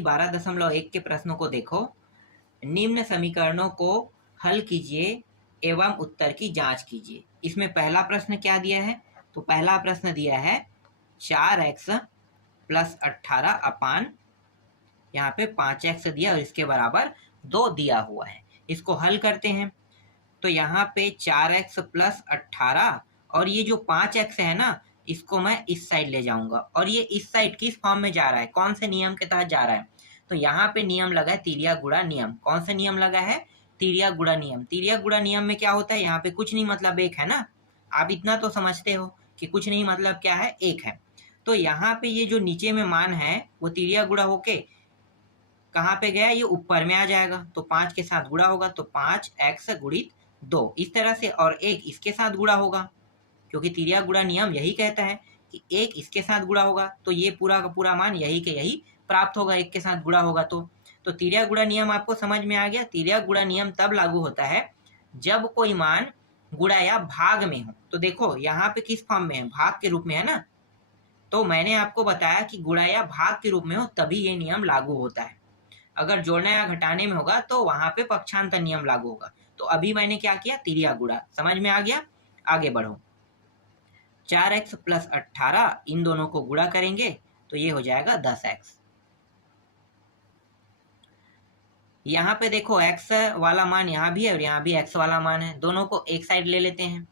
प्रश्नावली 12.1 के प्रश्नों को देखो। निम्न समीकरणों को हल कीजिए एवं उत्तर की जांच कीजिए। इसमें पहला प्रश्न क्या दिया है? तो पहला प्रश्न दिया है 4x + 18 अपान यहाँ पे 5x दिया और इसके बराबर 2 दिया हुआ है। इसको हल करते हैं तो यहाँ पे 4x + 18 और ये जो 5x है ना, इसको मैं इस साइड ले जाऊंगा और ये इस साइड किस फॉर्म में जा रहा है, कौन से नियम के तहत जा रहा है? तो यहाँ पे नियम लगा है तिर्यक गुणा नियम। कौन सा नियम लगा है? तिर्यक गुणा नियम। तिर्यक गुणा नियम में क्या होता है? यहाँ पे कुछ नहीं मतलब एक है ना, आप इतना तो समझते हो कि कुछ नहीं मतलब क्या है, एक है। तो यहाँ पे ये जो नीचे में मान है वो तिर्यक गुणा होके कहाँ पे गया? ये ऊपर में आ जाएगा। तो 5 के साथ गुणा होगा तो 5x गुणित 2 इस तरह से, और एक इसके साथ गुणा होगा क्योंकि तिर्यक गुणा नियम यही कहता है कि एक इसके साथ गुणा होगा तो ये पूरा का पूरा मान यही के यही प्राप्त होगा, एक के साथ गुणा होगा। तो तिर्यक गुणा नियम आपको समझ में आ गया। तिर्यक गुणा नियम तब लागू होता है जब कोई मान गुणा या भाग में हो। तो देखो यहाँ पे किस फॉर्म में है? भाग के रूप में है ना। तो मैंने आपको बताया कि गुणा या भाग के रूप में हो तभी ये नियम लागू होता है। अगर जोड़ना या घटाने में होगा तो वहां पे पक्षांतर नियम लागू होगा। तो अभी मैंने क्या किया? तिर्यक गुणा। समझ में आ गया? आगे बढ़ो। 4x + 18 इन दोनों को गुणा करेंगे तो ये हो जाएगा 10x। यहाँ पे देखो x वाला मान यहाँ भी है और यहाँ भी x वाला मान है, दोनों को एक साइड ले लेते हैं।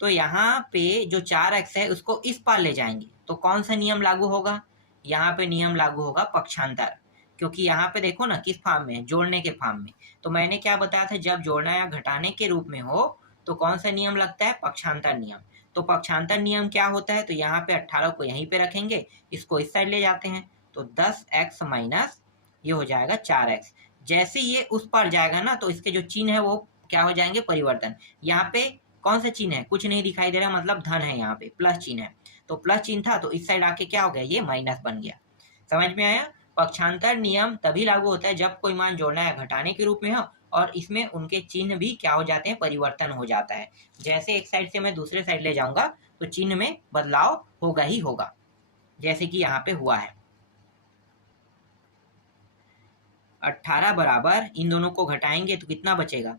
तो यहाँ पे जो 4x है उसको इस पार ले जाएंगे तो कौन सा नियम लागू होगा? यहाँ पे नियम लागू होगा पक्षांतर, क्योंकि यहाँ पे देखो ना किस फॉर्म में है? जोड़ने के फॉर्म में। तो मैंने क्या बताया था? जब जोड़ना या घटाने के रूप में हो तो कौन सा नियम लगता है? पक्षांतर नियम। तो पक्षांतर नियम क्या होता है? तो यहाँ पे 18 को यहीं पे रखेंगे, इसको इस साइड ले जाते हैं तो 10x माइनस ये हो जाएगा 4x। जैसे ये उस पर जाएगा ना तो इसके जो चिन्ह है वो क्या हो जाएंगे? परिवर्तन। यहाँ पे कौन सा चिन्ह है? कुछ नहीं दिखाई दे रहा, मतलब धन है, यहाँ पे प्लस चिन्ह है। तो प्लस चिन्ह था तो इस साइड आके क्या हो गया? ये माइनस बन गया। समझ में आया? पक्षांतर नियम तभी लागू होता है जब कोई मान जोड़ना या घटाने के रूप में हो और इसमें उनके चिन्ह भी क्या हो जाते हैं? परिवर्तन हो जाता है। जैसे एक साइड से मैं दूसरे साइड ले जाऊंगा तो चिन्ह में बदलाव होगा ही होगा, जैसे कि यहाँ पे हुआ है। 18 बराबर इन दोनों को घटाएंगे तो कितना बचेगा?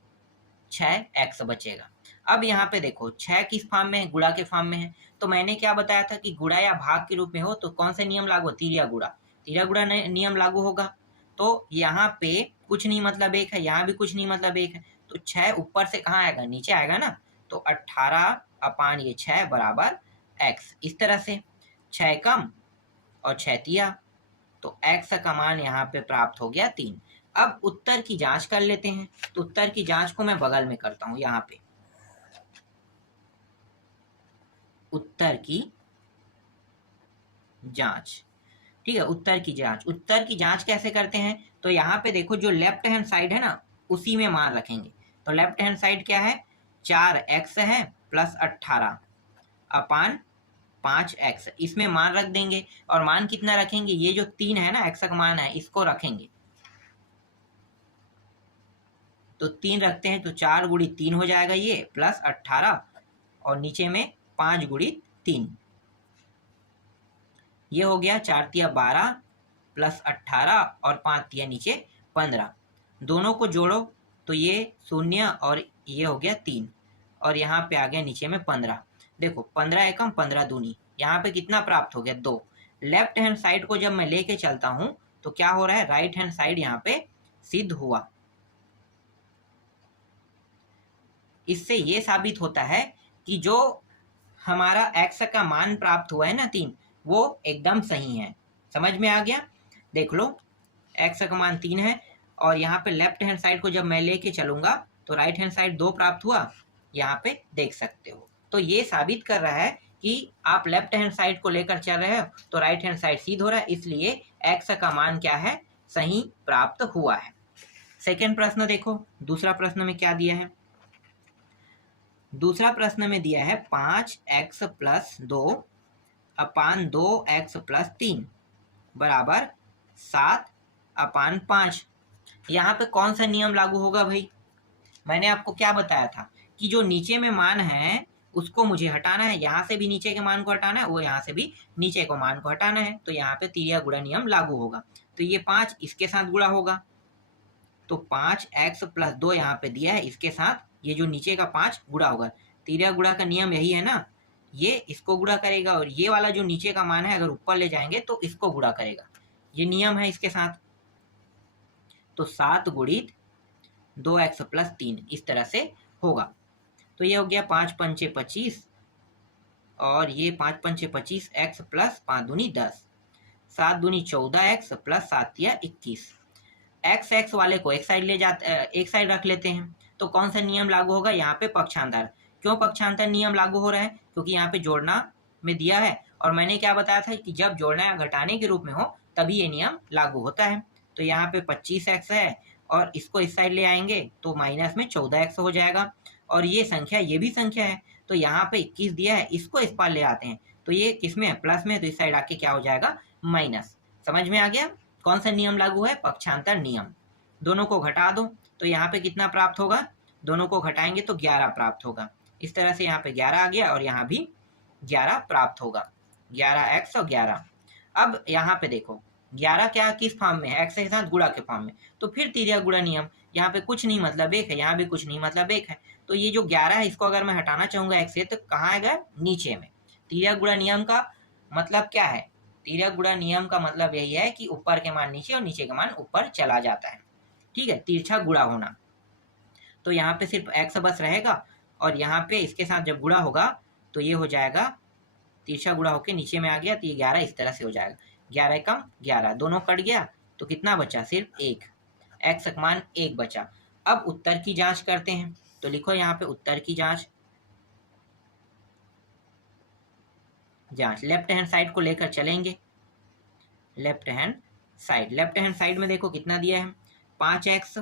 6x बचेगा। अब यहाँ पे देखो 6 किस फॉर्म में है? गुणा के फॉर्म में है। तो मैंने क्या बताया था कि गुणा या भाग के रूप में हो तो कौन से नियम लागू? तिर्यक गुणा। तिर्यक गुणा नियम लागू होगा। तो यहाँ पे कुछ नहीं मतलब एक है, यहाँ भी कुछ नहीं मतलब एक है, तो 6 ऊपर से कहाँ आएगा? नीचे आएगा ना। तो 18 अपान ये 6 बराबर x। इस तरह से 6 कम और 6 तिया, तो x का मान यहाँ पे प्राप्त हो गया 3। अब उत्तर की जांच कर लेते हैं। तो उत्तर की जांच को मैं बगल में करता हूं, यहाँ पे उत्तर की जांच। ठीक है, उत्तर की जांच। उत्तर की जांच कैसे करते हैं? तो यहाँ पे देखो जो लेफ्ट हैंड साइड है ना उसी में मान रखेंगे। तो लेफ्ट हैंड साइड क्या है? 4x है + 18 अपान 5x, इसमें मान रख देंगे। और मान कितना रखेंगे? ये जो 3 है ना, x का मान है, इसको रखेंगे। तो 3 रखते हैं तो 4 गुणित 3 हो जाएगा ये, + 18 और नीचे में 5 गुणित 3, ये हो गया 4 तिया 12 + 18 और 5 तिया नीचे 15। दोनों को जोड़ो तो ये 0 और ये हो गया 3 और यहाँ पे आ गया नीचे में 15। देखो 15 एकम 15 दूनी, यहाँ पे कितना प्राप्त हो गया? 2। लेफ्ट हैंड साइड को जब मैं लेके चलता हूँ तो क्या हो रहा है? राइट हैंड साइड यहाँ पे सिद्ध हुआ। इससे ये साबित होता है कि जो हमारा x का मान प्राप्त हुआ है ना 3, वो एकदम सही है। समझ में आ गया? देख लो x का मान 3 है और यहाँ पे लेफ्ट हैंड साइड को जब मैं लेके चलूंगा तो राइट हैंड साइड 2 प्राप्त हुआ, यहाँ पे देख सकते हो। तो ये साबित कर रहा है कि आप लेफ्ट हैंड साइड को लेकर चल रहे हो तो राइट हैंड साइड सिद्ध हो रहा है, इसलिए x का मान क्या है? सही प्राप्त हुआ है। सेकेंड प्रश्न देखो, दूसरा प्रश्न में क्या दिया है? दूसरा प्रश्न में दिया है 5x + 2 अपान 2x + 3 बराबर 7 अपान 5। यहाँ पे कौन सा नियम लागू होगा भाई? मैंने आपको क्या बताया था कि जो नीचे में मान है उसको मुझे हटाना है, यहाँ से भी नीचे के मान को हटाना है, वो यहाँ से भी नीचे को मान को हटाना है। तो यहाँ पे तिर्यक गुणा नियम लागू होगा। तो ये 5 इसके साथ गुणा होगा, तो 5x प्लस 2 यहाँ पे दिया है, इसके साथ ये जो नीचे का 5 गुणा होगा। तिर्यक गुणा का नियम यही है ना, ये इसको गुणा करेगा और ये वाला जो नीचे का मान है अगर ऊपर ले जाएंगे तो इसको गुणा करेगा, ये नियम है इसके साथ। तो 7 गुणित 2x प्लस 3 इस तरह से होगा। तो ये हो गया 5 पंचे 25 और ये 5 पंचे 25 x प्लस 5 दूनी 10, 7 दूनी 14x प्लस 7 तिया 21। x वाले को एक साइड ले जाते, एक साइड रख लेते हैं, तो कौन सा नियम लागू होगा यहाँ पे? पक्षांतर। क्यों पक्षांतर नियम लागू हो रहा है? क्योंकि यहाँ पे जोड़ना में दिया है और मैंने क्या बताया था कि जब जोड़ना या घटाने के रूप में हो तभी ये नियम लागू होता है। तो यहाँ पे 25x है और इसको इस साइड ले आएंगे तो माइनस में 14x हो जाएगा, और ये संख्या ये भी संख्या है तो यहाँ पे 21 दिया है, इसको इस पार ले आते हैं तो ये किसमें है? प्लस में, तो इस साइड आके क्या हो जाएगा? माइनस। समझ में आ गया कौन सा नियम लागू है? पक्षांतर नियम। दोनों को घटा दो तो यहाँ पे कितना प्राप्त होगा? दोनों को घटाएंगे तो 11 प्राप्त होगा। इस तरह से यहाँ पे 11 आ गया और यहाँ भी 11 प्राप्त होगा, 11x और 11। अब यहाँ पे देखो 11 क्या किस फॉर्म में है? x के साथ गुणा के फॉर्म में, तो फिर तिर्यक गुणा नियम। यहाँ पे कुछ नहीं मतलब 1 है, यहाँ भी कुछ नहीं मतलब 1 है, तो ये जो 11 है इसको अगर मैं हटाना चाहूंगा x से तो कहाँ आएगा? नीचे में। तिर्यक गुणा नियम का मतलब क्या है? तिर्यक गुणा नियम का मतलब यही है कि ऊपर के मान नीचे और नीचे का मान ऊपर चला जाता है। ठीक है, तिरछा गुणा होना। तो यहाँ पे सिर्फ x बस रहेगा और यहाँ पे इसके साथ जब गुणा होगा तो ये हो जाएगा, तिरछा गुणा होके नीचे में आ गया तो ये 11 इस तरह से हो जाएगा। 11 कम 11 दोनों कट गया तो कितना बचा? सिर्फ 1, x का मान 1 बचा। अब उत्तर की जांच करते हैं, तो लिखो यहाँ पे उत्तर की जांच। लेफ्ट हैंड साइड को लेकर चलेंगे। लेफ्ट हैंड साइड में देखो कितना दिया है? 5x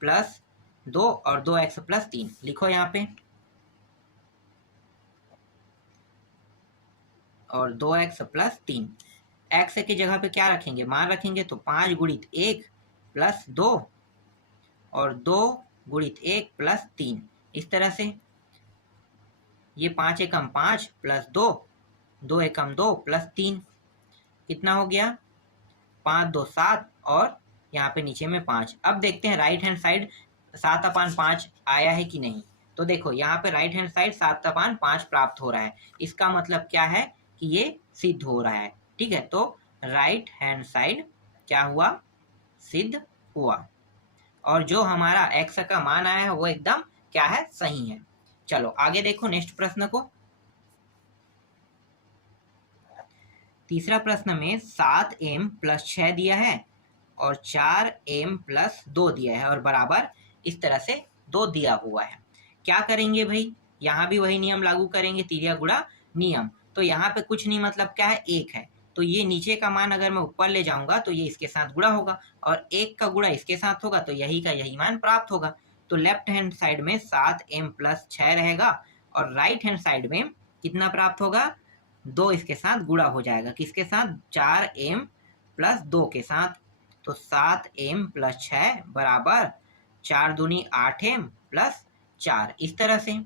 प्लस 2 और 2x प्लस 3। लिखो यहाँ पे, और 2x प्लस 3। x की जगह पे क्या रखेंगे? मान रखेंगे, तो 5 गुणित 1 प्लस 2 और 2 गुणित 1 प्लस 3 इस तरह से। ये 5 एकम 5 प्लस 2, 2 एकम 2 प्लस 3 कितना हो गया? 5 2 7 और यहाँ पे नीचे में 5। अब देखते हैं राइट हैंड साइड 7/5 आया है कि नहीं। तो देखो यहाँ पे राइट हैंड साइड 7/5 प्राप्त हो रहा है, इसका मतलब क्या है कि ये सिद्ध हो रहा है। ठीक है, तो राइट हैंड साइड क्या हुआ? सिद्ध हुआ, और जो हमारा x का मान आया है वो एकदम क्या है? सही है। चलो आगे देखो नेक्स्ट प्रश्न को। तीसरा प्रश्न में 7m प्लस 6 दिया है और 4m प्लस 2 दिया है और बराबर इस तरह से 2 दिया हुआ है। क्या करेंगे भाई? यहाँ भी वही नियम लागू करेंगे, तिर्यक गुणा नियम। तो यहाँ पे कुछ नहीं मतलब क्या है? 1 है, तो ये नीचे का मान अगर मैं ऊपर ले जाऊंगा तो ये इसके साथ गुणा होगा और 1 का गुणा इसके साथ होगा तो यही का यही मान प्राप्त होगा। तो लेफ्ट हैंड साइड में 7m प्लस 6 रहेगा और राइट हैंड साइड में कितना प्राप्त होगा? 2 इसके साथ गुणा हो जाएगा, किसके साथ? 4m प्लस 2 के साथ। तो 7m प्लस 6 बराबर 4 दूनी 8m प्लस 4 इस तरह से।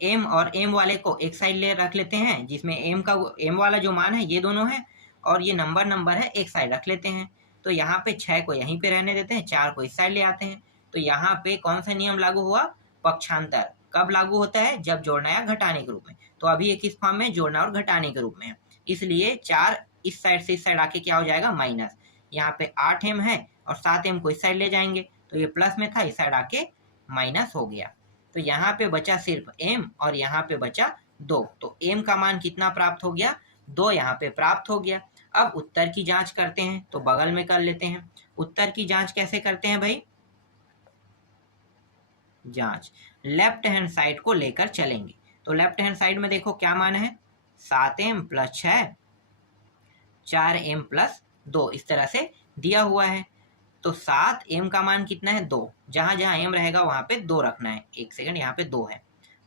m और m वाले को एक साइड ले रख लेते हैं, जिसमें m वाला जो मान है ये दोनों है और ये नंबर है एक साइड रख लेते हैं। तो यहाँ पे 6 को यहीं पे रहने देते हैं, 4 को इस साइड ले आते हैं। तो यहाँ पे कौन सा नियम लागू हुआ? पक्षांतर। कब लागू होता है? जब जोड़ना या घटाने के रूप में। तो अभी ये किस फॉर्म में? जोड़ना और घटाने के रूप में है, इसलिए 4 इस साइड से इस साइड आके क्या हो जाएगा? माइनस। यहाँ पे 8m है और 7m को इस साइड ले जाएंगे तो ये प्लस में था, इस साइड आके माइनस हो गया। तो यहाँ पे बचा सिर्फ m और यहाँ पे बचा 2। तो m का मान कितना प्राप्त हो गया? 2 यहाँ पे प्राप्त हो गया। अब उत्तर की जांच करते हैं, तो बगल में कर लेते हैं। उत्तर की जांच कैसे करते हैं भाई? जांच लेफ्ट हैंड साइड को लेकर चलेंगे। तो लेफ्ट हैंड साइड में देखो क्या मान है? 7m प्लस 6, 4m प्लस 2 इस तरह से दिया हुआ है। तो 7m का मान कितना है? 2। जहां जहां m रहेगा वहां पे 2 रखना है। 1 सेकंड, यहाँ पे 2 है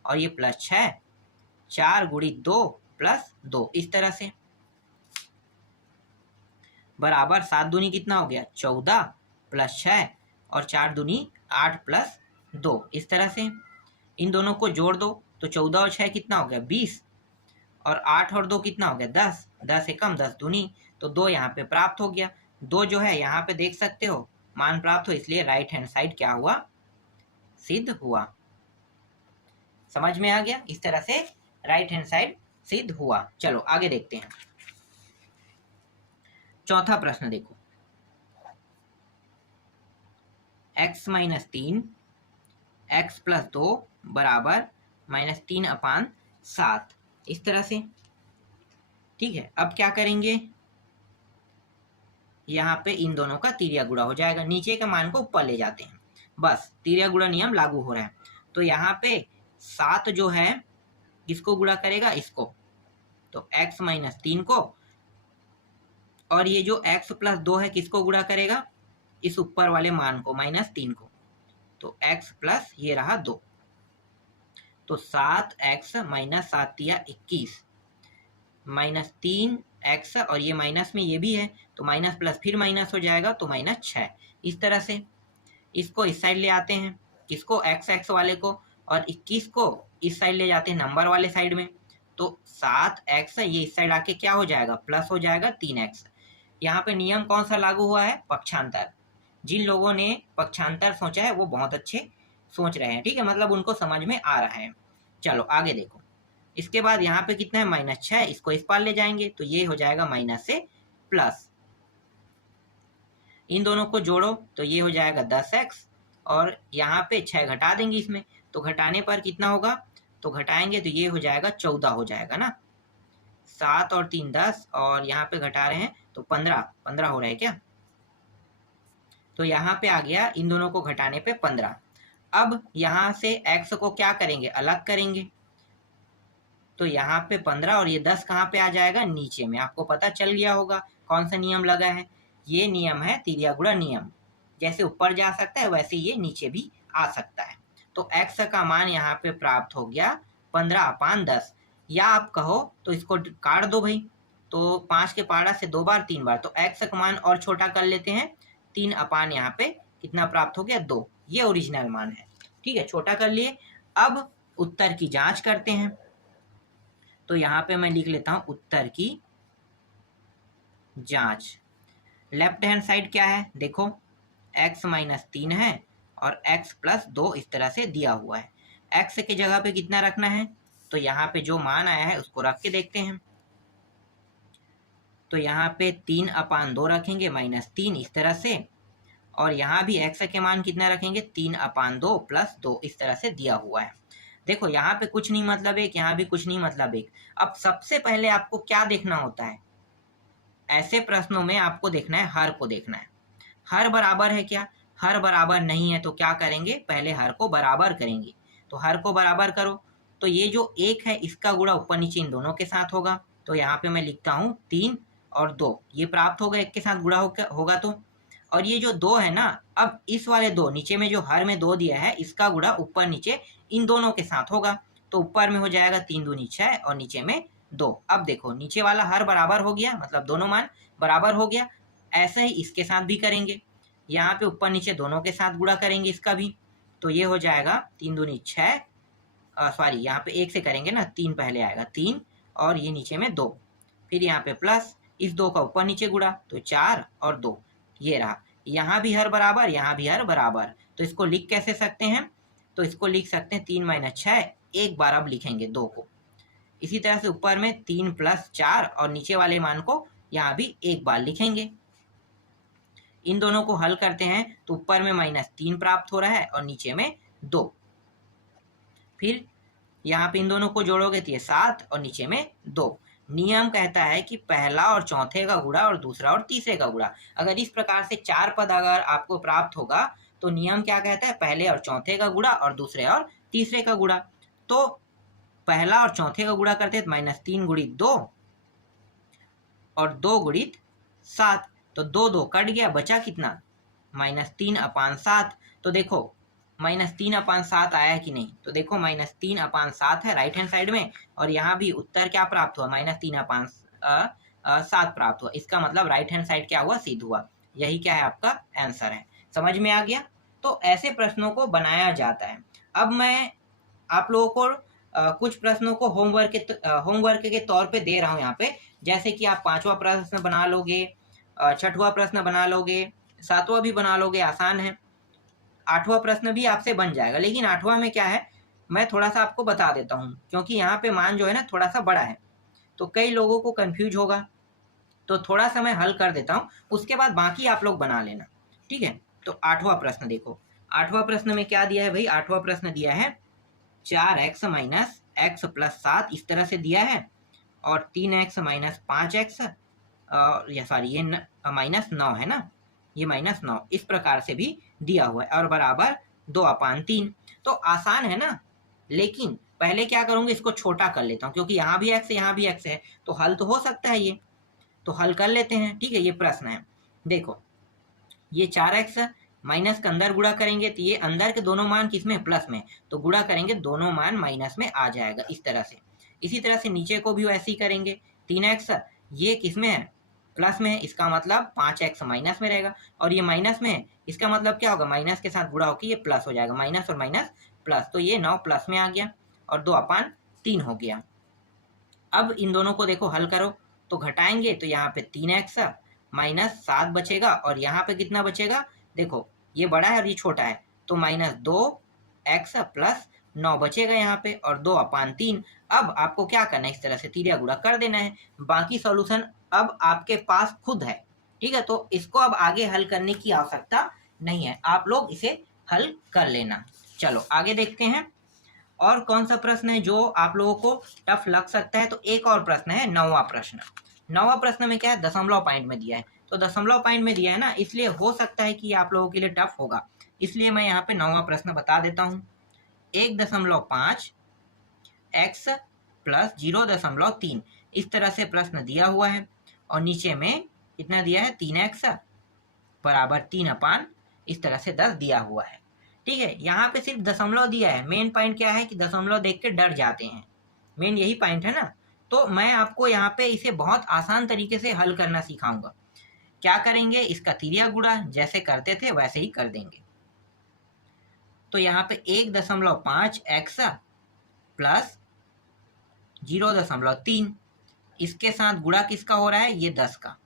और ये प्लस 6, 4 गुणित 2 प्लस 2 इस तरह से बराबर 7 दूनी कितना हो गया? 14 प्लस 6 और 4 दूनी 8 प्लस 2 इस तरह से। इन दोनों को जोड़ दो तो 14 और 6 कितना हो गया? 20 और 8 और 2 कितना हो गया? 10। 10 एकम 10 दूनी, तो 2 यहाँ पे प्राप्त हो गया। 2 जो है यहाँ पे देख सकते हो मान प्राप्त हो, इसलिए राइट हैंड साइड क्या हुआ, सिद्ध हुआ। समझ में आ गया? इस तरह से राइट हैंड साइड सिद्ध हुआ। चलो आगे देखते हैं। चौथा प्रश्न देखो, x माइनस 3 x प्लस 2 बराबर -3/7, इस तरह से। ठीक है, अब क्या करेंगे, यहाँ पे इन दोनों का तिर्या गुणा हो जाएगा, नीचे के मान को ऊपर ले जाते हैं, बस तिर्या गुणा नियम लागू हो रहा है। तो यहाँ पे 7 जो है किसको गुणा करेगा, इसको, तो x माइनस 3 को, और ये जो x प्लस 2 है किसको गुणा करेगा, इस ऊपर वाले मान को -3 को, तो x प्लस ये रहा 2, तो 7x माइनस 7 या 21 -3x, और ये माइनस में ये भी है तो माइनस प्लस फिर माइनस हो जाएगा तो -6। इस तरह से इसको इस साइड ले आते हैं, किसको, x वाले को, और 21 को इस साइड ले जाते हैं नंबर वाले साइड में, तो 7x ये इस साइड आके क्या हो जाएगा, प्लस हो जाएगा 3x। यहाँ पे नियम कौन सा लागू हुआ है, पक्षांतर। जिन लोगों ने पक्षांतर सोचा है वो बहुत अच्छे सोच रहे हैं, ठीक है, मतलब उनको समझ में आ रहा है। चलो आगे देखो, इसके बाद यहाँ पे कितना है, -6, इसको इस पार ले जाएंगे तो ये हो जाएगा माइनस से प्लस, इन दोनों को जोड़ो तो ये हो जाएगा 10x, और यहाँ पे 6 घटा देंगे इसमें, तो घटाने पर कितना होगा, तो घटाएंगे तो ये हो जाएगा 14 हो जाएगा ना, 7 और 3 10, और यहाँ पे घटा रहे हैं तो 15 हो रहा है क्या, तो यहाँ पे आ गया इन दोनों को घटाने पे 15। अब यहाँ से x को क्या करेंगे, अलग करेंगे, तो यहाँ पे 15 और ये 10 कहाँ पे आ जाएगा, नीचे में। आपको पता चल गया होगा कौन सा नियम लगा है, ये नियम है तिर्या गुणा नियम, जैसे ऊपर जा सकता है वैसे ये नीचे भी आ सकता है। तो x का मान यहाँ पे प्राप्त हो गया 15/10, या आप कहो तो इसको काट दो भाई, तो 5 के पारा से 2 बार 3 बार, तो x का मान और छोटा कर लेते हैं, 3 यहाँ पे कितना प्राप्त हो गया, 2, ये ओरिजिनल मान है। ठीक है, छोटा कर लिए। अब उत्तर की जांच करते हैं, तो यहाँ पे मैं लिख लेता हूं उत्तर की जांच। लेफ्ट हैंड साइड क्या है, देखो x माइनस 3 है और x प्लस 2 इस तरह से दिया हुआ है। x के जगह पे कितना रखना है, तो यहाँ पे जो मान आया है उसको रख के देखते हैं, तो यहाँ पे 3/2 रखेंगे, -3 इस तरह से, और यहाँ भी x के मान कितना रखेंगे, 3/2 + 2 इस तरह से दिया हुआ है। देखो यहाँ पे कुछ नहीं मतलब एक, यहाँ भी कुछ नहीं मतलब एक। अब सबसे पहले आपको क्या देखना होता है, ऐसे प्रश्नों में आपको देखना है हर को देखना है, हर बराबर है क्या, हर बराबर नहीं है तो क्या करेंगे, पहले हर को बराबर करेंगे। तो हर को बराबर करो, तो ये जो 1 है इसका गुणा ऊपर नीचे इन दोनों के साथ होगा, तो यहाँ पे मैं लिखता हूँ 3 और 2, ये प्राप्त होगा, 1 के साथ गुणा होगा तो, और ये जो 2 है ना, अब इस वाले 2 नीचे में जो हर में 2 दिया है इसका गुणा ऊपर नीचे इन दोनों के साथ होगा, तो ऊपर में हो जाएगा 3 दूनी 6 और नीचे में 2। अब देखो नीचे वाला हर बराबर हो गया, मतलब दोनों मान बराबर हो गया। ऐसे ही इसके साथ भी करेंगे, यहाँ पे ऊपर नीचे दोनों के साथ गुणा करेंगे इसका भी, तो ये हो जाएगा 3 दूनी 6, सॉरी यहाँ पे 1 से करेंगे ना, 3 पहले आएगा 3 और ये नीचे में 2, फिर यहाँ पे प्लस इस 2 का ऊपर नीचे गुणा तो 4 और 2, ये रहा। यहाँ भी हर बराबर, यहाँ भी हर बराबर, तो इसको लिख कैसे सकते हैं, तो इसको लिख सकते हैं 3 - 6, एक बार अब लिखेंगे 2 को, इसी तरह से ऊपर में 3 + 4 और नीचे वाले मान को यहाँ भी एक बार लिखेंगे। इन दोनों को हल करते हैं तो ऊपर में -3 प्राप्त हो रहा है और नीचे में 2, फिर यहाँ पे इन दोनों को जोड़ोगे तो ये 7 और नीचे में 2। नियम कहता है कि पहला और चौथे का गुणा और दूसरा और तीसरे का गुणा। अगर इस प्रकार से 4 पद अगर आपको प्राप्त होगा तो नियम क्या कहता है, पहले और चौथे का गुणा और दूसरे और तीसरे का गुणा। तो पहला और चौथे का गुणा करते हैं -3 × 2 और 2 × 7, तो 2 2 कट गया, बचा कितना, -3/7। तो देखो -3/7 आया है कि नहीं, तो देखो -3/7 है राइट हैंड साइड में, और यहाँ भी उत्तर क्या प्राप्त हुआ, -3/7 प्राप्त हुआ। इसका मतलब राइट हैंड साइड क्या हुआ, सिद्ध हुआ। यही क्या है आपका आंसर है। समझ में आ गया। तो ऐसे प्रश्नों को बनाया जाता है। अब मैं आप लोगों को कुछ प्रश्नों को होमवर्क के तौर पे दे रहा हूँ यहाँ पे, जैसे कि आप 5वां प्रश्न बना लोगे, छठवां प्रश्न बना लोगे, सातवां भी बना लोगे, आसान है। आठवां प्रश्न भी आपसे बन जाएगा, लेकिन आठवां में क्या है मैं थोड़ा सा आपको बता देता हूँ, क्योंकि यहाँ पे मान जो है ना थोड़ा सा बड़ा है, तो कई लोगों को कंफ्यूज होगा, तो थोड़ा सा मैं हल कर देता हूँ, उसके बाद बाकी आप लोग बना लेना, ठीक है। तो आठवां प्रश्न देखो, आठवां प्रश्न में क्या दिया है भाई, आठवां प्रश्न दिया है 4x माइनस एक्स प्लस 7, इस तरह से दिया है, और 3x माइनस 5x, या सॉरी ये माइनस 9 है ना, ये माइनस 9 इस प्रकार से भी दिया हुआ है, और बराबर 2/3। तो आसान है ना, लेकिन पहले क्या करूंगा, इसको छोटा कर लेता हूँ, क्योंकि यहाँ भी x है यहाँ भी x है, तो हल तो हो सकता है ये, तो हल कर लेते हैं, ठीक है। ये प्रश्न है, देखो ये 4x माइनस का अंदर गुणा करेंगे तो ये अंदर के दोनों मान किसमें, प्लस में, तो गुणा करेंगे दोनों मान माइनस में आ जाएगा इस तरह से। इसी तरह से नीचे को भी वैसे ही करेंगे, 3x ये किसमें है, प्लस में है, इसका मतलब 5x माइनस में रहेगा, और ये माइनस में है, इसका मतलब क्या होगा, माइनस के साथ गुणा होकर ये प्लस हो जाएगा, माइनस और माइनस प्लस, तो ये 9 प्लस में आ गया और 2/3 हो गया। अब इन दोनों को देखो हल करो, तो घटाएंगे तो यहाँ पे 3x माइनस 7 बचेगा, और यहाँ पे कितना बचेगा, देखो ये बड़ा है और ये छोटा है, तो माइनस 2x प्लस 9 बचेगा यहाँ पे, और 2/3। अब आपको क्या करना है, इस तरह से तिरिया गुणा कर देना है, बाकी सॉल्यूशन अब आपके पास खुद है, ठीक है। तो इसको अब आगे हल करने की आवश्यकता नहीं है, आप लोग इसे हल कर लेना। चलो आगे देखते हैं, और कौन सा प्रश्न है जो आप लोगों को टफ लग सकता है, तो एक और प्रश्न है, 9वां प्रश्न। 9वां प्रश्न में क्या है, दशमलव पॉइंट में दिया है, तो दशमलव पॉइंट में दिया है ना, इसलिए हो सकता है कि आप लोगों के लिए टफ होगा, इसलिए मैं यहाँ पे 9वां प्रश्न बता देता हूँ। 1.5 x प्लस 0.3 इस तरह से प्रश्न दिया हुआ है, और नीचे में कितना दिया है, 3x बराबर 3/, इस तरह से 10 दिया हुआ है, ठीक है। यहाँ पे सिर्फ दशमलव दिया है, मेन पॉइंट क्या है कि दशमलव देख के डर जाते हैं, मेन यही पॉइंट है ना। तो मैं आपको यहाँ पे इसे बहुत आसान तरीके से हल करना सिखाऊंगा। क्या करेंगे, इसका तिरिया गुणा जैसे करते थे वैसे ही कर देंगे। तो यहाँ पे 1.5 x प्लस 0.3, इसके साथ गुणा किसका हो रहा है, ये 10 का,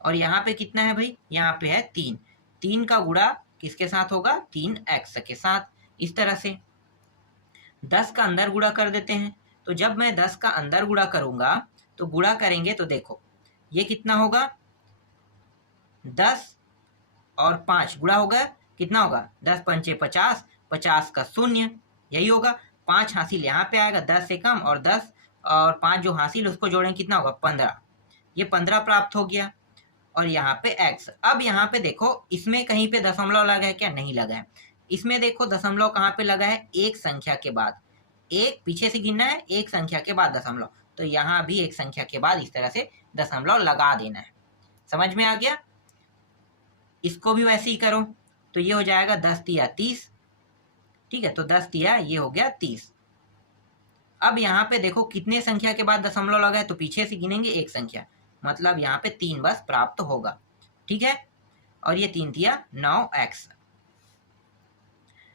और यहाँ पे कितना है भाई, यहाँ पे है 3 का गुणा किसके साथ होगा, 3x के साथ, इस तरह से 10 का अंदर गुणा कर देते हैं। तो जब मैं 10 का अंदर गुणा करूंगा तो गुणा करेंगे तो देखो ये कितना होगा, 10 और 5 गुणा होगा, कितना होगा, 10 पंचे 50, 50 का 0, यही होगा। 5 हासिल यहाँ पे आएगा, 10 से कम, और 10 और 5 जो हासिल उसको जोड़ेंगे कितना होगा, 15, ये 15 प्राप्त हो गया। और यहाँ पे x, अब यहाँ पे देखो इसमें कहीं पे दशमलव लगा है क्या, नहीं लगा है। इसमें देखो दशमलव कहाँ पे लगा है, एक संख्या के बाद, एक पीछे से गिनना है, एक संख्या के बाद दशमलव, तो यहाँ भी एक संख्या के बाद इस तरह से दशमलव लगा देना है। समझ में आ गया, इसको भी वैसे ही करो, तो ये हो जाएगा 10 तिया 30, ठीक है, तो 10 तिया ये हो गया 30। अब यहाँ पे देखो कितने संख्या के बाद दशमलव लगा है, तो पीछे से गिनेंगे एक संख्या, मतलब यहाँ पे 3 बस प्राप्त होगा, ठीक है। और ये 3 तिया 9x,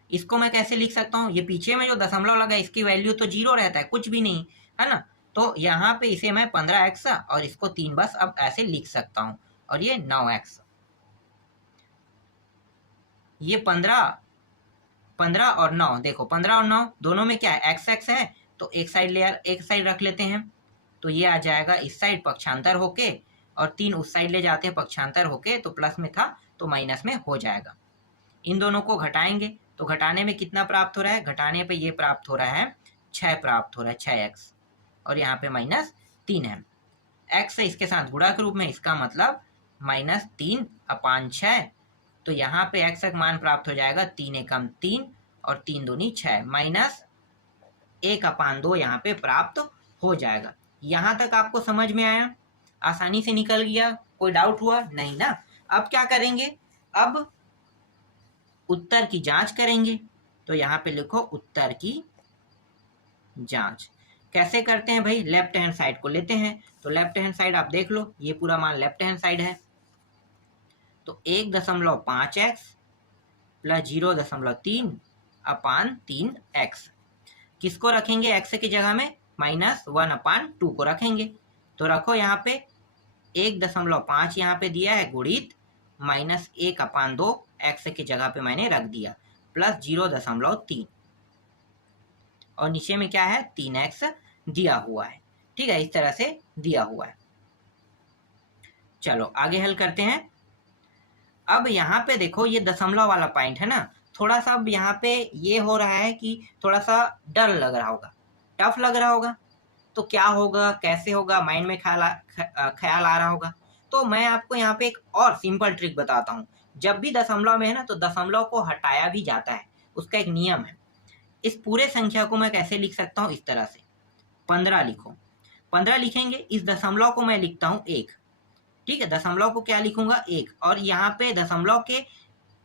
इसको मैं कैसे लिख सकता हूँ, ये पीछे में जो दशमलव लगा है इसकी वैल्यू तो 0 रहता है, कुछ भी नहीं है ना, तो यहाँ पे इसे मैं 15x और इसको 3 बस अब ऐसे लिख सकता हूँ, और ये 9x, ये 15 और 9, देखो 15 और 9 दोनों में क्या है, x है, तो एक साइड रख लेते हैं, तो ये आ जाएगा इस साइड पक्षांतर होके, और 3 उस साइड ले जाते हैं पक्षांतर होके, तो प्लस में था तो माइनस में हो जाएगा। इन दोनों को घटाएंगे तो घटाने में कितना प्राप्त हो रहा है, घटाने पे ये प्राप्त हो रहा है 6 प्राप्त हो रहा है, 6x, और यहाँ पे -3 है, x है इसके साथ गुणा के रूप में, इसका मतलब -3/6, तो यहाँ पे x का मान प्राप्त हो जाएगा 3 एकम 3 और 3 दूनी 6, -1/2 यहाँ पे प्राप्त हो जाएगा। यहाँ तक आपको समझ में आया, आसानी से निकल गया, कोई डाउट हुआ नहीं ना। अब क्या करेंगे, अब उत्तर की जांच करेंगे, तो यहाँ पे लिखो उत्तर की जांच कैसे करते हैं भाई, लेफ्ट हैंड साइड को लेते हैं, तो लेफ्ट हैंड साइड आप देख लो, ये पूरा मान लेफ्ट हैंड साइड है, तो 1.5x प्लस 0.3/3x, किसको रखेंगे x की जगह में, -1/2 को रखेंगे, तो रखो यहाँ पे 1.5 यहाँ पे दिया है गुणित -1/2 x की जगह पे मैंने रख दिया प्लस 0.3 और नीचे में क्या है 3x दिया हुआ है। ठीक है, इस तरह से दिया हुआ है। चलो आगे हल करते हैं। अब यहाँ पे देखो ये दशमलव वाला पॉइंट है ना, थोड़ा सा अब यहाँ पे ये हो रहा है कि थोड़ा सा डर लग रहा होगा, टफ लग रहा होगा। तो क्या होगा, कैसे होगा, माइंड में ख्याल आ रहा होगा। तो मैं आपको यहाँ पे एक और सिंपल ट्रिक बताता हूँ। जब भी दशमलव में है ना तो दशमलव को हटाया भी जाता है, उसका एक नियम है। इस पूरे संख्या को मैं कैसे लिख सकता हूँ, इस तरह से 15 लिखो। 15 लिखेंगे, इस दशमलव को मैं लिखता हूँ 1। ठीक है, दशमलव को क्या लिखूंगा 1, और यहाँ पे दशमलव के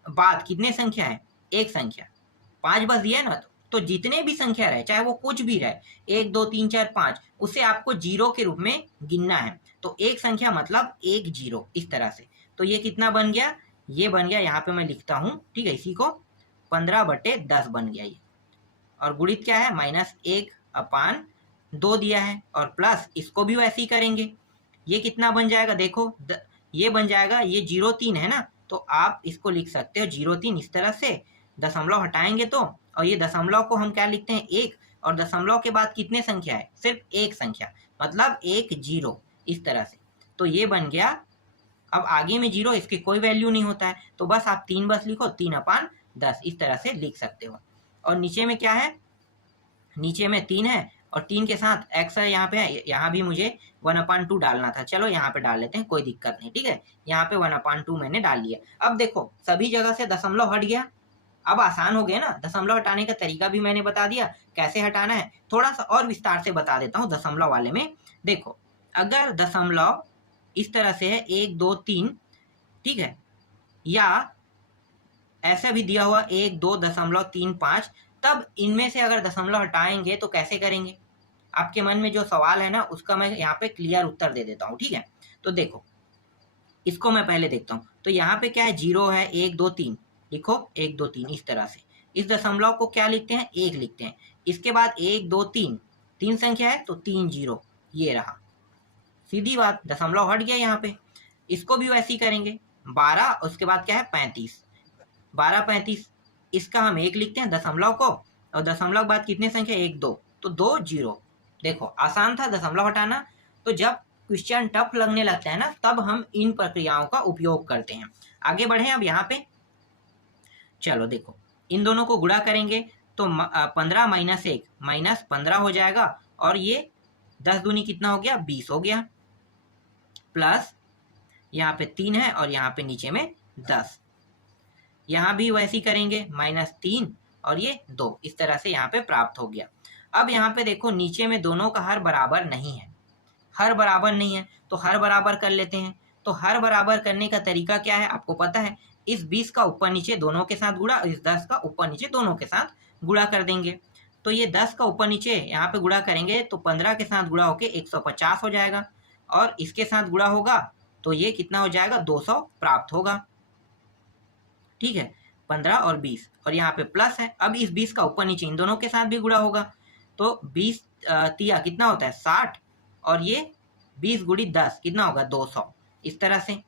बाद कितने संख्या है, एक संख्या, 5 बस दिया है ना। तो जितने भी संख्या रहे, चाहे वो कुछ भी रहे, 1 2 3 4 5, उसे आपको जीरो के रूप में गिनना है। तो एक संख्या मतलब 1 0, इस तरह से। तो ये कितना बन गया, ये बन गया, यहाँ पे मैं लिखता हूँ। ठीक है, इसी को 15/10 बन गया ये। और गुणित क्या है, -1/2 दिया है, और प्लस इसको भी वैसे ही करेंगे। ये कितना बन जाएगा, देखो ये बन जाएगा, ये 0.3 है ना, तो आप इसको लिख सकते हो 0.3 इस तरह से। दशमलव हटाएंगे तो, और ये दशमलव को हम क्या लिखते हैं 1, और दशमलव के बाद कितने संख्या है, सिर्फ एक संख्या, मतलब 1 0, इस तरह से। तो ये बन गया। अब आगे में 0, इसकी कोई वैल्यू नहीं होता है, तो बस आप 3 बस लिखो, 3/10 इस तरह से लिख सकते हो। और नीचे में क्या है, नीचे में 3 है, और 3 के साथ x है, यहाँ पे है, यहाँ भी मुझे 1/2 डालना था। चलो यहाँ पे डाल लेते हैं, कोई दिक्कत नहीं। ठीक है, यहाँ पे 1/2 मैंने डाल लिया। अब देखो सभी जगह से दशमलव हट गया। अब आसान हो गया ना, दशमलव हटाने का तरीका भी मैंने बता दिया, कैसे हटाना है। थोड़ा सा और विस्तार से बता देता हूँ दशमलव वाले में। देखो अगर दशमलव इस तरह से है 1 2 3, ठीक है, या ऐसा भी दिया हुआ 1 2.35, तब इनमें से अगर दशमलव हटाएंगे तो कैसे करेंगे, आपके मन में जो सवाल है ना उसका मैं यहाँ पे क्लियर उत्तर दे देता हूँ। ठीक है, तो देखो इसको मैं पहले देखता हूँ। तो यहाँ पे क्या है, 0 है, 1 2 3 लिखो, 1 2 3 इस तरह से। इस दशमलव को क्या लिखते हैं, 1 लिखते हैं। इसके बाद 1 2 3, 3 संख्या है तो 3 0, ये रहा, सीधी बात, दशमलव हट गया यहाँ पे। इसको भी वैसे ही करेंगे, 12, उसके बाद क्या है 35, 12 35, इसका हम 1 लिखते हैं दशमलव को, और दशमलव के बाद कितने संख्या, 1 2, तो 2 0। देखो आसान था दशमलव हटाना। तो जब क्वेश्चन टफ लगने लगता है ना, तब हम इन प्रक्रियाओं का उपयोग करते हैं। आगे बढ़े अब यहाँ पे, चलो देखो इन दोनों को गुणा करेंगे तो 15 - 1 -15 हो जाएगा, और ये 10 दूनी कितना हो गया, 20 हो गया, प्लस यहाँ पे 3 है, और यहाँ पे नीचे में 10। यहाँ भी वैसे ही करेंगे, -3 और ये 2, इस तरह से यहाँ पे प्राप्त हो गया। अब यहाँ पे देखो नीचे में दोनों का हर बराबर नहीं है, हर बराबर नहीं है, तो हर बराबर कर लेते हैं। तो हर बराबर करने का तरीका क्या है, आपको पता है, इस 20 का ऊपर नीचे दोनों के साथ गुणा, इस 10 का ऊपर नीचे दोनों के साथ गुणा कर देंगे। तो ये 10 का ऊपर नीचे यहाँ पे गुणा करेंगे तो 15 के साथ गुणा होके 150 हो जाएगा, और इसके साथ गुणा होगा तो ये कितना हो जाएगा, 200 प्राप्त होगा। ठीक है, 15 और 20, और यहाँ पे प्लस है। अब इस 20 का ऊपर नीचे इन दोनों के साथ भी गुणा होगा, तो 20 तिया कितना होता है 60, और ये 20 × 10 कितना होगा 200, इस तरह से।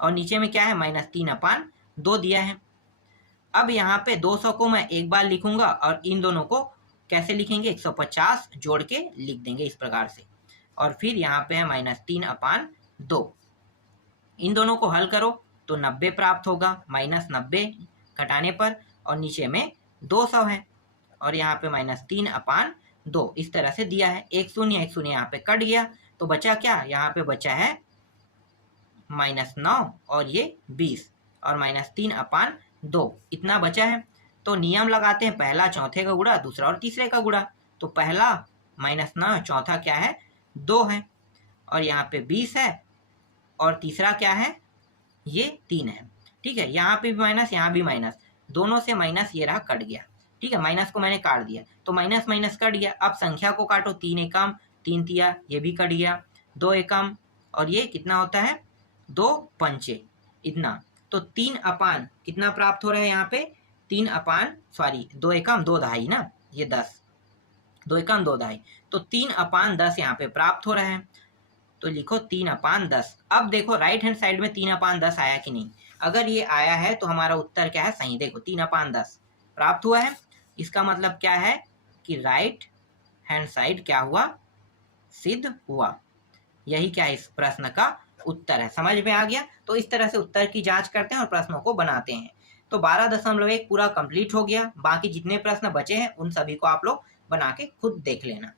और नीचे में क्या है, -3/2 दिया है। अब यहाँ पे 200 को मैं एक बार लिखूंगा, और इन दोनों को कैसे लिखेंगे, 150 जोड़ के लिख देंगे इस प्रकार से। और फिर यहाँ पे है -3/2, इन दोनों को हल करो तो 90 प्राप्त होगा, -90 घटाने पर, और नीचे में 200 है, और यहाँ पे -3/2 इस तरह से दिया है। एक शून्य यहाँ पे कट गया, तो बचा क्या, यहाँ पे बचा है -9 और ये 20, और -3/2 इतना बचा है। तो नियम लगाते हैं, पहला चौथे का गुणा, दूसरा और तीसरे का गुणा। तो पहला -9, चौथा क्या है 2 है, और यहाँ पे 20 है, और तीसरा क्या है, ये 3 है। ठीक है, यहाँ पे भी माइनस, यहाँ भी माइनस, दोनों से माइनस ये रहा, कट गया। ठीक है, माइनस को मैंने काट दिया, तो माइनस माइनस कट गया। अब संख्या को काटो, 3 एकम 3 तिया, ये भी कट गया, 2 एकम, और ये कितना होता है 2 पंचे, इतना। तो 3 कितना प्राप्त हो रहा है यहाँ पे, 2 एकम 2 दहाई ना, ये 10, 2 एकम 2 दहाई, तो 3/10 यहाँ पे प्राप्त हो रहा है। तो लिखो 3/10। अब देखो राइट हैंड साइड में 3/10 आया कि नहीं। अगर ये आया है तो हमारा उत्तर क्या है, सही। देखो 3/10 प्राप्त हुआ है। इसका मतलब क्या है कि राइट हैंड साइड क्या हुआ, सिद्ध हुआ। यही क्या इस प्रश्न का उत्तर है। समझ में आ गया। तो इस तरह से उत्तर की जांच करते हैं और प्रश्नों को बनाते हैं। तो 12.1 पूरा कंप्लीट हो गया। बाकी जितने प्रश्न बचे हैं उन सभी को आप लोग बना के खुद देख लेना।